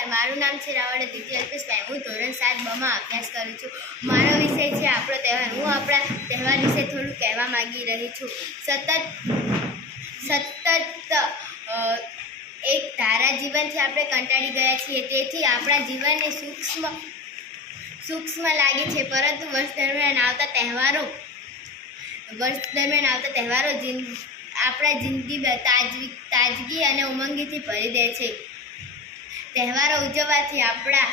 નમસ્કાર, મારું નામ છે રાવળ દીદી અલ્પેશભાઈ હું ધોરણ સાત બમાં અભ્યાસ કરું છું. મારો વિષય છે આપણો તહેવાર. હું આપણા તહેવાર વિશે થોડું કહેવા માંગી રહી છું. સતત સતત એક ધારા જીવનથી આપણે કંટાળી ગયા છીએ. તેથી આપણા જીવનને સૂક્ષ્મ સૂક્ષ્મ લાગે છે. પરંતુ વર્ષ દરમિયાન આવતા તહેવારો, વર્ષ દરમિયાન આવતા તહેવારો આપણા જિંદગી તાજગી તાજગી અને ઉમંગીથી ભરી દે છે. તહેવારો ઉજવવાથી આપણા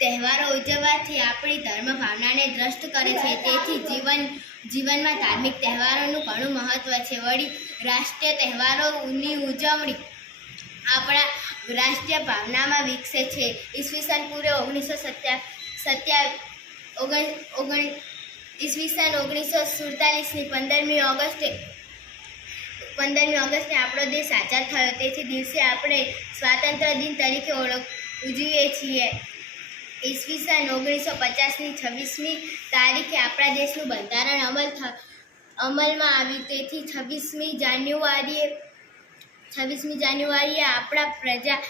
તહેવારો ઉજવવાથી આપણી ધર્મ ભાવનાને દ્રષ્ટ કરે છે. તેથી જીવન, જીવનમાં ધાર્મિક તહેવારોનું ઘણું મહત્ત્વ છે. વળી રાષ્ટ્રીય તહેવારોની ઉજવણી આપણા રાષ્ટ્રીય ભાવનામાં વિકસે છે. ઈસવીસન પૂર્વે ઓગણીસો સત્યા સત્યા, ઓગણ ઓગણ, ઈસવીસન ઓગણીસો સુડતાલીસની પંદરમી ઓગસ્ટે પંદરમી ઓગસ્ટે આપણો દેશ આઝાદ થયો. તેથી દિવસે આપણે સ્વાતંત્ર્ય દિન તરીકે ઓળખ ઉજવીએ છીએ. ઈસવીસન ઓગણીસો પચાસની છવ્વીસમી તારીખે આપણા દેશનું બંધારણ અમલ અમલમાં આવ્યું. તેથી છવ્વીસમી જાન્યુઆરીએ છવ્વીસમી જાન્યુઆરીએ આપણા પ્રજા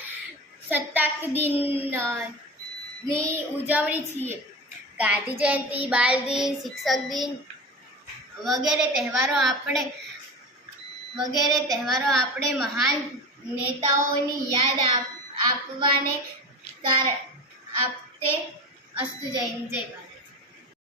સત્તાક દિનની ઉજવણી છીએ. ગાંધી જયંતિ બાળ દિન, શિક્ષક દિન વગેરે તહેવારો આપણે વગેરે તહેવારો આપણે મહાન નેતાઓની યાદ આપ- આપવાને કાર આપતે અસ્તુ જય જય ભારત